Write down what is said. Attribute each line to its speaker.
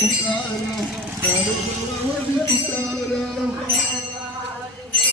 Speaker 1: Quero ver o que